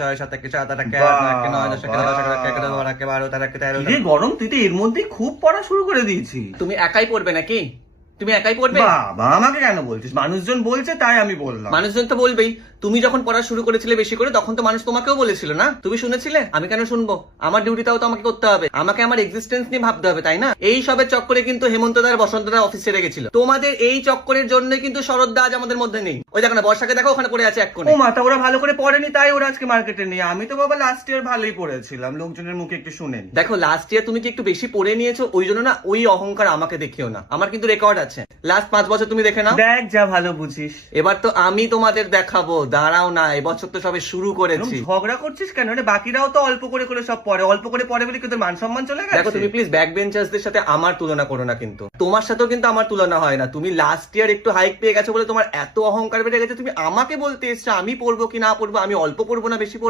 6 7 1 7 8 9 10 11 12 13 গরম, তুই তো এর মধ্যেই খুব পড়া শুরু করে দিয়েছি। তুমি একাই পড়বে নাকি? তুমি একাই পড়বে? বাবা, আমাকে কেন বলছিস? মানুষজন বলছে তাই আমি বললাম। মানুষজন তো বলবেই। তুমি যখন পড়া শুরু করেছিলে বেশি করে, তখন তো মানুষ তোমাকেও বলেছিল না? তুমি শুনেছিলে? আমি কেন শুনবো? আমার ডিউটিটাও তো আমাকে করতে হবে, আমাকে আমার এক্সিস্টেন্স নিয়ে ভাবতে হবে, তাই না? এই সবের চক্করে কিন্তু হেমন্তদার বসন্তদার অফিস ছেড়ে গেছিল। তোমাদের এই চক্করের জন্য কিন্তু শরৎদা আজ আমাদের মধ্যে নেই। ওই দেখো না, বর্ষাকে দেখো ওখানে পড়ে আছে এক কোণে। ও মাথা, ওরা ভালো করে পড়েনি তাই ওরা আজকে মার্কেটে নেই। আমি তো বাবা লাস্ট ইয়ার ভালোই পড়েছিলাম, লোকজনের মুখে একটু শুনেন। দেখো, লাস্ট ইয়ার তুমি কি একটু বেশি পড়ে নিয়েছো, ওই জন্য না ওই অহংকার আমাকে দেখিও না। আমার কিন্তু রেকর্ড আছে, লাস্ট 5 বছর তুমি দেখে নাও। দেখ যা ভালো বুঝিস। এবার তো আমি তোমাদের দেখাবো, দাঁড়াও না, এবছর তো সবে শুরু করেছি। ঝগড়া করছিস কেন? বাকিরাও তো অল্প করে করে সব পড়ে, অল্প করে পড়ে বলে কি তোর মান সম্মান চলে গেছে? দেখো, তুমি প্লিজ ব্যাক বেঞ্চার্সদের সাথে আমার তুলনা করো না, কিন্তু তোমার সাথেও কিন্তু আমার তুলনা হয় না। তুমি লাস্ট ইয়ার একটু হাইক পেয়ে গেছো বলে তোমার এত অহংকার বেড়ে গেছে, তুমি আমাকে বলতে এসছো আমি পড়বো কি না পড়বো, আমি অল্প পড়বো না বেশি পড়বো।